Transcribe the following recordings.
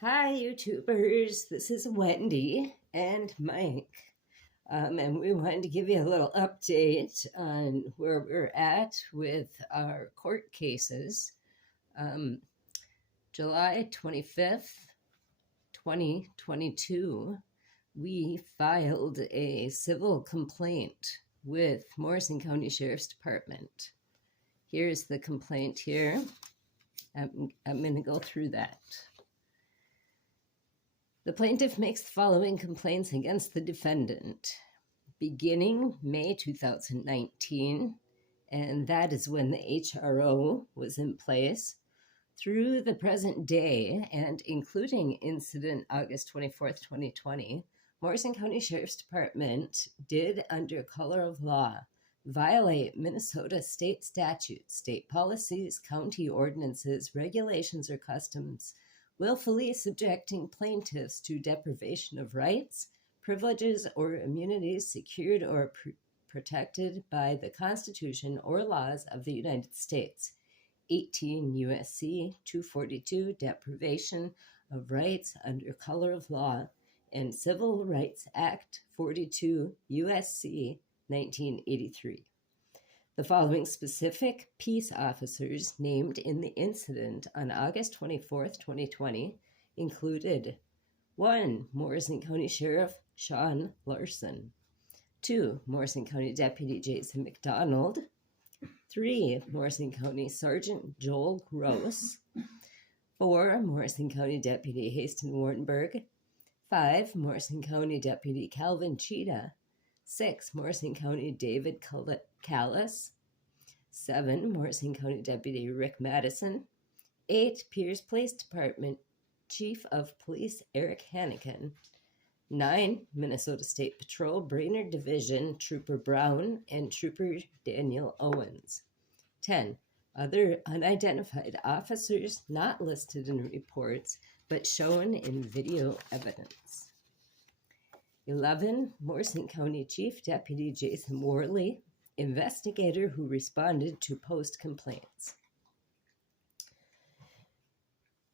Hi, YouTubers. This is Wendy and Mike. And we wanted to give you a little update on where we're at with our court cases. July 25th, 2022, we filed a civil complaint with Morrison County Sheriff's Department. Here's the complaint here. I'm going to go through that. The plaintiff makes the following complaints against the defendant. Beginning May 2019, and that is when the HRO was in place, through the present day and including incident August 24th, 2020, Morrison County Sheriff's Department did, under color of law, violate Minnesota state statutes, state policies, county ordinances, regulations, or customs, willfully subjecting plaintiffs to deprivation of rights, privileges, or immunities secured or protected by the Constitution or laws of the United States. 18 U.S.C. 242, deprivation of rights under color of law, and Civil Rights Act 42 U.S.C. 1983. The following specific peace officers named in the incident on August 24th, 2020 included 1. Morrison County Sheriff Shawn Larsen, 2. Morrison County Deputy Jason McDonald, 3. Morrison County Sergeant Joel Gross, 4. Morrison County Deputy Haston Wartenberg, 5. Morrison County Deputy Calvin Cheetah, 6. Morrison County David Callis, 7. Morrison County Deputy Rick Madison, 8. Pierce Police Department Chief of Police Eric Hannigan, 9. Minnesota State Patrol Brainerd Division Trooper Brown and Trooper Daniel Owens, 10. Other unidentified officers not listed in reports but shown in video evidence. 11. Morrison County Chief Deputy Jason Worley, investigator who responded to post complaints.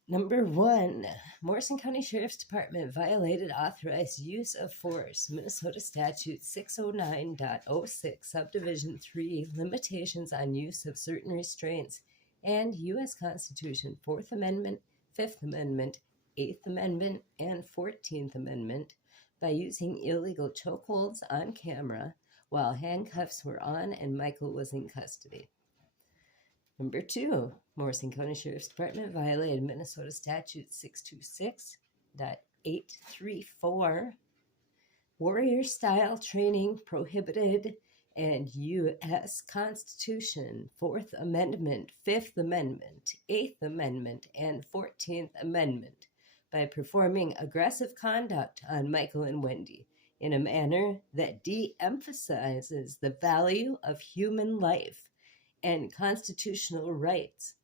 Number 1, Morrison County Sheriff's Department violated authorized use of force, Minnesota Statute 609.06, Subdivision 3, limitations on use of certain restraints, and U.S. Constitution 4th Amendment, 5th Amendment, 8th Amendment, and 14th Amendment by using illegal chokeholds on camera while handcuffs were on and Michael was in custody. Number 2, Morrison County Sheriff's Department violated Minnesota Statute 626.834, warrior-style training prohibited, and U.S. Constitution 4th Amendment, 5th Amendment, 8th Amendment, and 14th Amendment by performing aggressive conduct on Michael and Wendy in a manner that de-emphasizes the value of human life and constitutional rights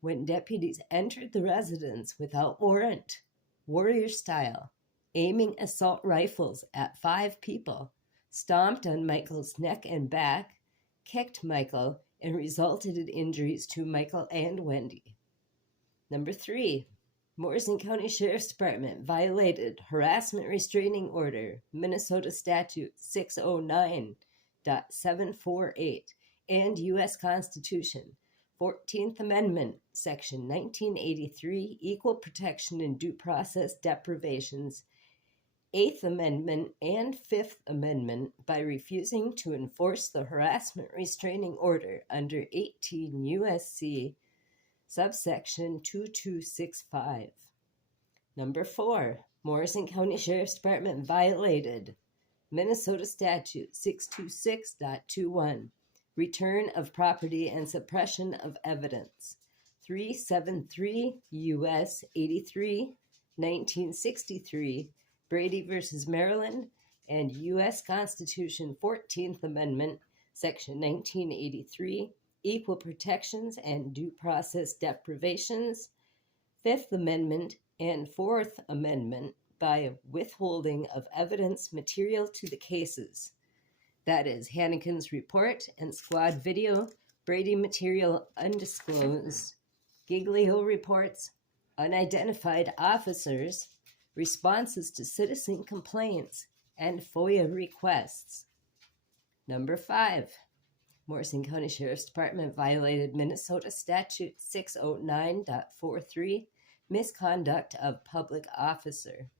when deputies entered the residence without warrant, warrior style, aiming assault rifles at 5 people, stomped on Michael's neck and back, kicked Michael, and resulted in injuries to Michael and Wendy. Number 3, Morrison County Sheriff's Department violated harassment restraining order, Minnesota Statute 609.748, and U.S. Constitution 14th Amendment, Section 1983, Equal Protection and Due Process Deprivations, 8th Amendment, and 5th Amendment by refusing to enforce the harassment restraining order under 18 U.S.C. subsection 2265. Number 4, Morrison County Sheriff's Department violated Minnesota Statute 626.21, return of property and suppression of evidence, 373 U.S. 83, 1963, Brady v. Maryland, and U.S. Constitution 14th Amendment, Section 1983, Equal Protections and Due Process Deprivations, 5th Amendment, and 4th Amendment by withholding of evidence material to the cases. That is Hannigan's report and squad video, Brady material undisclosed, Giglio reports, unidentified officers, responses to citizen complaints, and FOIA requests. Number 5, Morrison County Sheriff's Department violated Minnesota Statute 609.43, misconduct of public officer.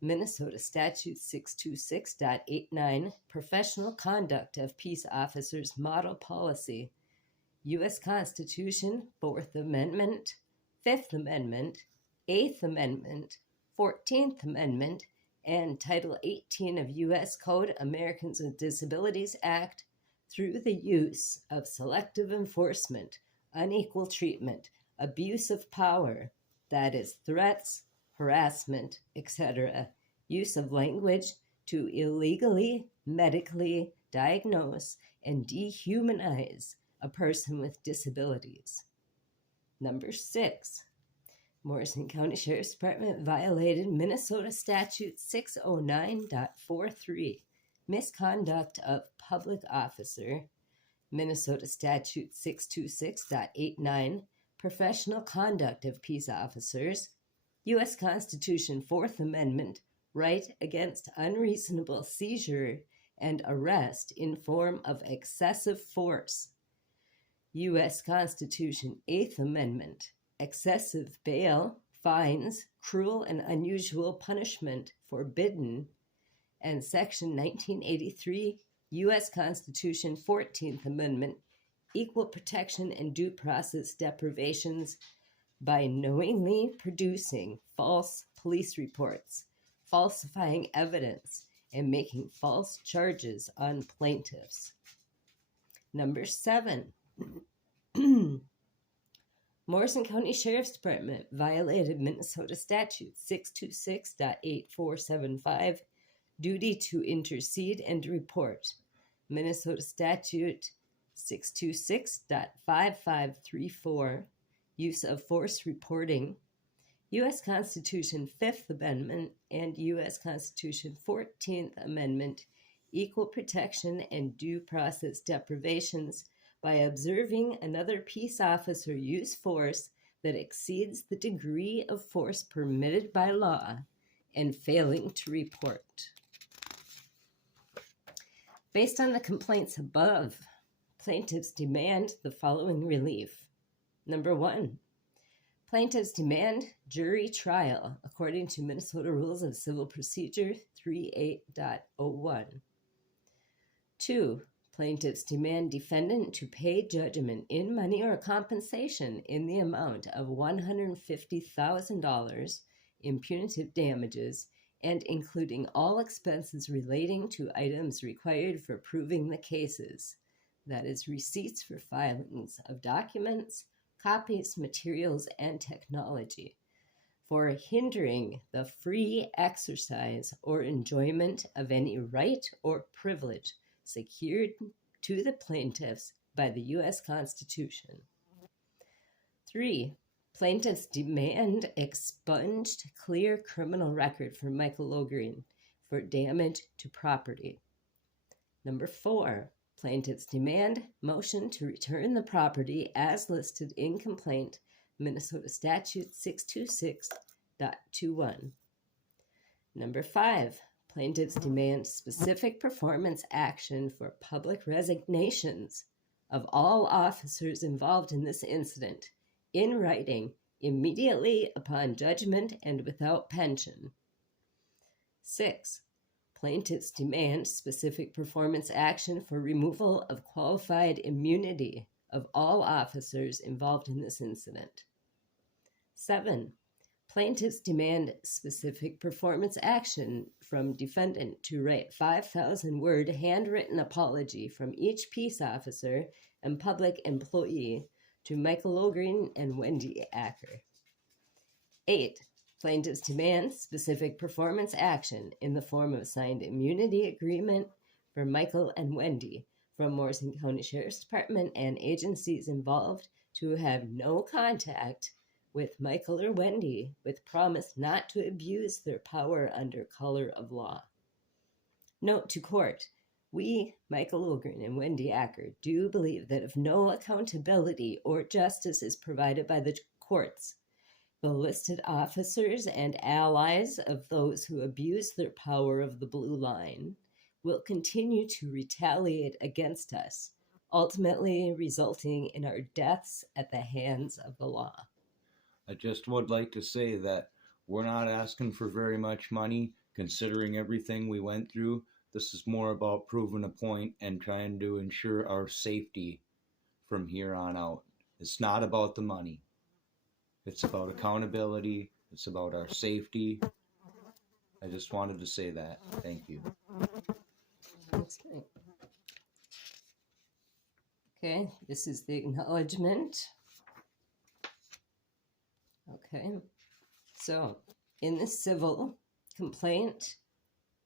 Minnesota Statute 626.89, professional conduct of peace officers model policy. U.S. Constitution, 4th Amendment, 5th Amendment, 8th Amendment, 14th Amendment, and Title 18 of U.S. Code Americans with Disabilities Act through the use of selective enforcement, unequal treatment, abuse of power, that is, threats, harassment, etc., use of language to illegally, medically diagnose and dehumanize a person with disabilities. Number 6, Morrison County Sheriff's Department violated Minnesota Statute 609.43, misconduct of public officer. Minnesota Statute 626.89, professional conduct of peace officers. U.S. Constitution 4th Amendment, right against unreasonable seizure and arrest in form of excessive force. U.S. Constitution 8th Amendment, excessive bail, fines, cruel and unusual punishment forbidden, and Section 1983 U.S. Constitution 14th Amendment, equal protection and due process deprivations by knowingly producing false police reports, falsifying evidence, and making false charges on plaintiffs. Number 7, Morrison County Sheriff's Department violated Minnesota Statute 626.8475, duty to intercede and report. Minnesota Statute 626.5534, use of force reporting. U.S. Constitution 5th Amendment and U.S. Constitution 14th Amendment, equal protection and due process deprivations by observing another peace officer use force that exceeds the degree of force permitted by law and failing to report. Based on the complaints above, plaintiffs demand the following relief. Number 1, plaintiffs demand jury trial according to Minnesota Rules of Civil Procedure 38.01. 2, plaintiffs demand defendant to pay judgment in money or compensation in the amount of $150,000 in punitive damages and including all expenses relating to items required for proving the cases, that is, receipts for filings of documents, copies, materials, and technology, for hindering the free exercise or enjoyment of any right or privilege secured to the plaintiffs by the U.S. Constitution. 3, plaintiffs demand expunged clear criminal record for Michael Logren for damage to property. Number 4, plaintiffs demand motion to return the property as listed in complaint Minnesota Statute 626.21. Number 5, plaintiffs demand specific performance action for public resignations of all officers involved in this incident in writing immediately upon judgment and without pension. 6, plaintiffs demand specific performance action for removal of qualified immunity of all officers involved in this incident. 7, plaintiffs demand specific performance action from defendant to write 5,000-word handwritten apology from each peace officer and public employee to Michael Logren and Wendy Acker. 8, plaintiffs demand specific performance action in the form of signed immunity agreement for Michael and Wendy from Morrison County Sheriff's Department and agencies involved to have no contact with Michael or Wendy with promise not to abuse their power under color of law. Note to court, we, Michael Logren and Wendy Acker, do believe that if no accountability or justice is provided by the courts, The listed officers and allies of those who abuse their power of the blue line will continue to retaliate against us, ultimately resulting in our deaths at the hands of the law. I just would like to say that we're not asking for very much money, considering everything we went through. This is more about proving a point and trying to ensure our safety from here on out. It's not about the money. It's about accountability. It's about our safety. I just wanted to say that. Thank you. That's right. Okay, this is the acknowledgement. Okay, so in the civil complaint,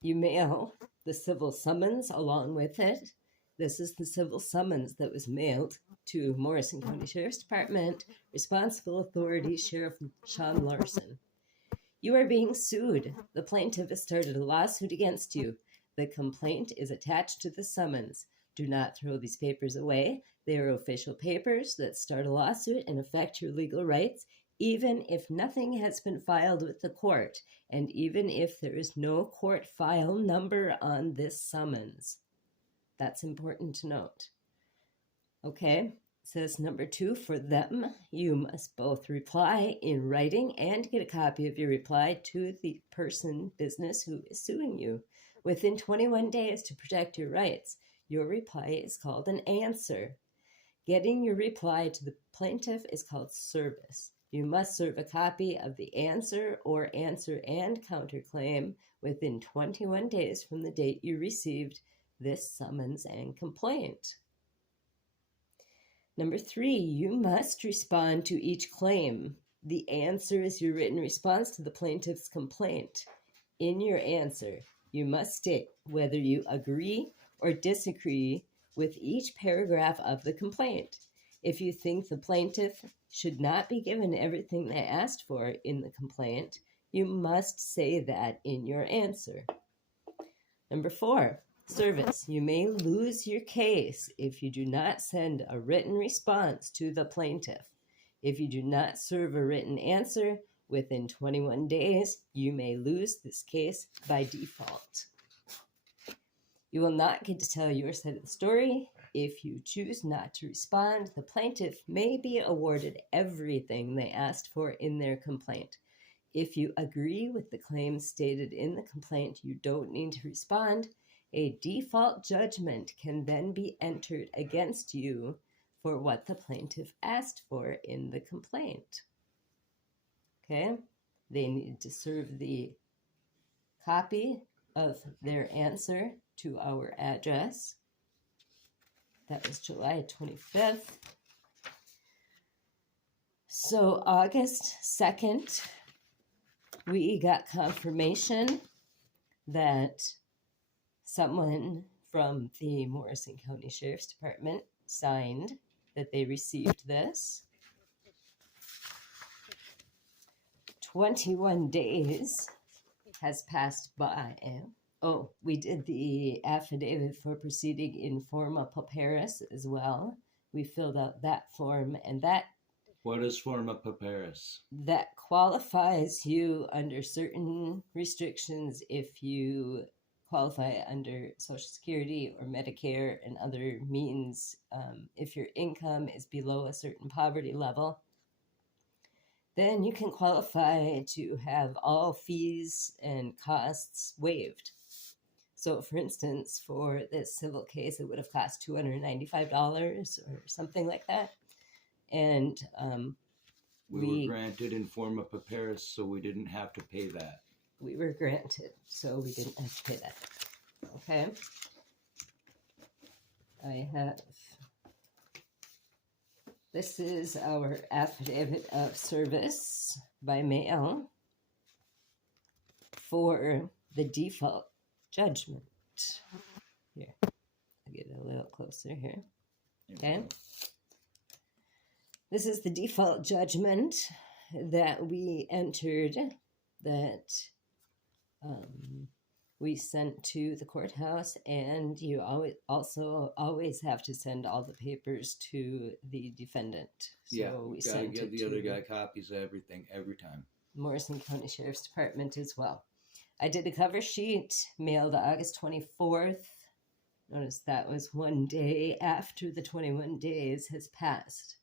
you mail the civil summons along with it. This is the civil summons that was mailed to Morrison County Sheriff's Department, responsible authority, Sheriff Shawn Larsen. You are being sued. The plaintiff has started a lawsuit against you. The complaint is attached to the summons. Do not throw these papers away. They are official papers that start a lawsuit and affect your legal rights, even if nothing has been filed with the court, and even if there is no court file number on this summons. That's important to note. Okay, says number 2, for them, you must both reply in writing and get a copy of your reply to the person, business who is suing you within 21 days to protect your rights. Your reply is called an answer. Getting your reply to the plaintiff is called service. You must serve a copy of the answer or answer and counterclaim within 21 days from the date you received this summons and complaint. Number 3, you must respond to each claim. The answer is your written response to the plaintiff's complaint. In your answer, you must state whether you agree or disagree with each paragraph of the complaint. If you think the plaintiff should not be given everything they asked for in the complaint, you must say that in your answer. Number 4, service. You may lose your case if you do not send a written response to the plaintiff. If you do not serve a written answer within 21 days, you may lose this case by default. You will not get to tell your side of the story. If you choose not to respond, the plaintiff may be awarded everything they asked for in their complaint. If you agree with the claims stated in the complaint, you don't need to respond. A default judgment can then be entered against you for what the plaintiff asked for in the complaint. Okay? They need to serve the copy of their answer to our address. That was July 25th. So August 2nd, we got confirmation that someone from the Morrison County Sheriff's Department signed that they received this. 21 days has passed by. Oh, we did the affidavit for proceeding in forma pauperis as well. We filled out that form, and that... What is forma pauperis? That qualifies you under certain restrictions if you qualify under Social Security or Medicare and other means. If your income is below a certain poverty level, then you can qualify to have all fees and costs waived. So, for instance, for this civil case, it would have cost $295 or something like that. And we were granted in forma pauperis, so we didn't have to pay that. We were granted, so we didn't have to pay that. Okay. I have... This is our affidavit of service by mail for the default judgment. Here, I'll get it a little closer here. Okay. This is the default judgment that we entered that we sent to the courthouse, and you always have to send all the papers to the defendant. So yeah, we gotta sent give it the to other guy copies of everything every time. Morrison County Sheriff's Department as well. I did a cover sheet mailed August 24th. Notice that was one day after the 21 days has passed.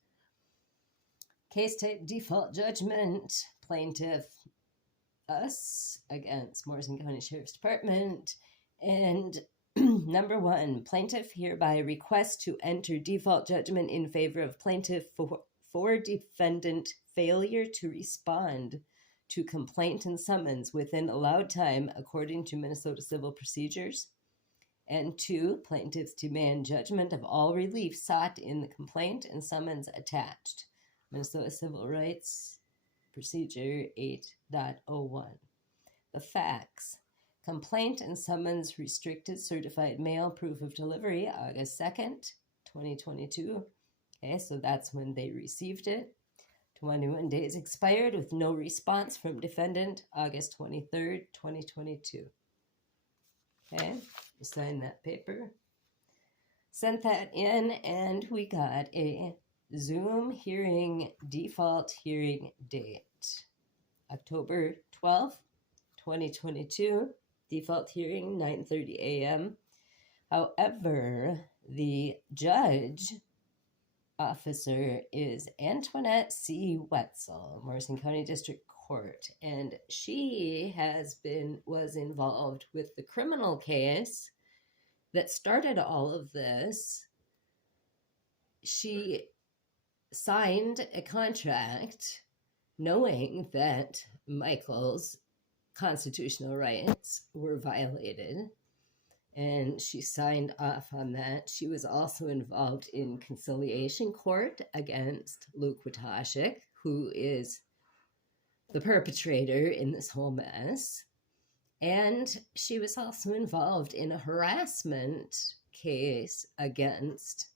Case type default judgment. Plaintiff, us, against Morrison County Sheriff's Department. And number 1, plaintiff hereby requests to enter default judgment in favor of plaintiff for defendant failure to respond to complaint and summons within allowed time according to Minnesota Civil Procedures. And 2, plaintiffs demand judgment of all relief sought in the complaint and summons attached. Minnesota Civil Rights Procedure 8.01. The facts. Complaint and summons restricted certified mail proof of delivery August 2nd, 2022. Okay, so that's when they received it. 21 days expired with no response from defendant August 23rd, 2022. Okay, we signed that paper. Sent that in, and we got a Zoom hearing default hearing date. October 12th, 2022. Default hearing, 9:30 a.m. However, the judge officer is Antoinette C. Wetzel, Morrison County District Court, and she was involved with the criminal case that started all of this. She signed a contract knowing that Michael's constitutional rights were violated, and she signed off on that. She was also involved in conciliation court against Luke Witashik, who is the perpetrator in this whole mess. And she was also involved in a harassment case against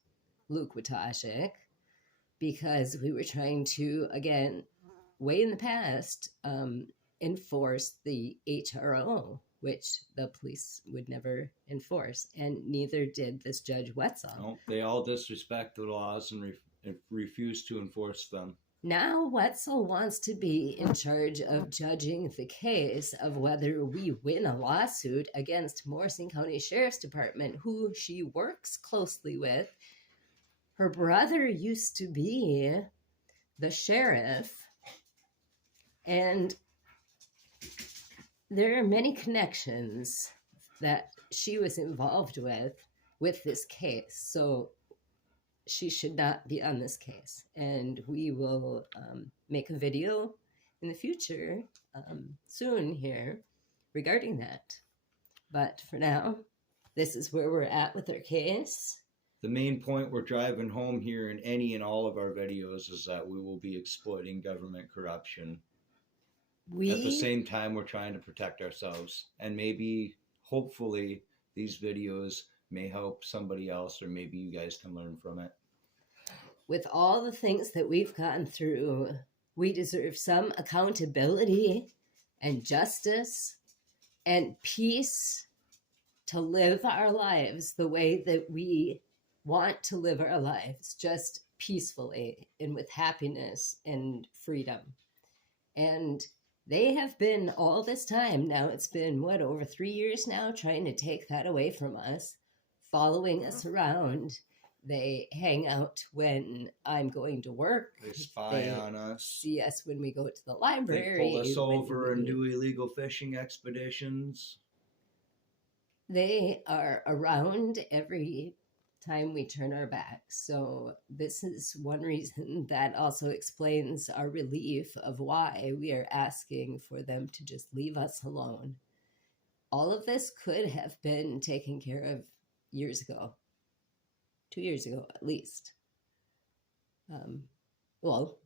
Luke Witashik because we were trying to, again, way in the past, enforce the HRO, which the police would never enforce, and neither did this Judge Wetzel. No, they all disrespect the laws and refuse to enforce them. Now Wetzel wants to be in charge of judging the case of whether we win a lawsuit against Morrison County Sheriff's Department, who she works closely with. Her brother used to be the sheriff, and there are many connections that she was involved with this case. So she should not be on this case. And we will make a video in the future soon here regarding that. But for now, this is where we're at with our case. The main point we're driving home here in any and all of our videos is that we will be exploiting government corruption. At the same time, we're trying to protect ourselves. And maybe, hopefully, these videos may help somebody else, or maybe you guys can learn from it. With all the things that we've gone through, we deserve some accountability and justice and peace to live our lives the way that we want to live our lives, just peacefully and with happiness and freedom. And they have been all this time now, it's been over 3 years now, trying to take that away from us, following us around. They hang out when I'm going to work. They spy on us. See us when we go to the library. They pull us over and do illegal fishing expeditions. They are around every time we turn our backs. So this is one reason that also explains our relief of why we are asking for them to just leave us alone. All of this could have been taken care of years ago. 2 years ago, at least.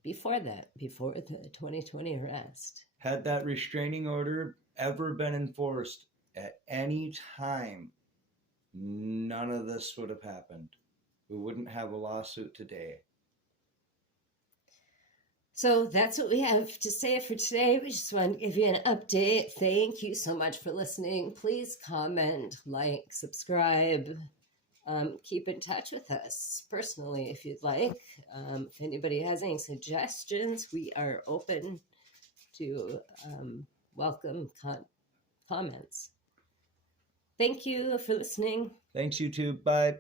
Before that, before the 2020 arrest. Had that restraining order ever been enforced at any time, none of this would have happened. We wouldn't have a lawsuit today. So that's what we have to say for today. We just want to give you an update. Thank you so much for listening. Please comment, like, subscribe. Keep in touch with us personally if you'd like. If anybody has any suggestions, we are open to welcome comments. Thank you for listening. Thanks, YouTube. Bye.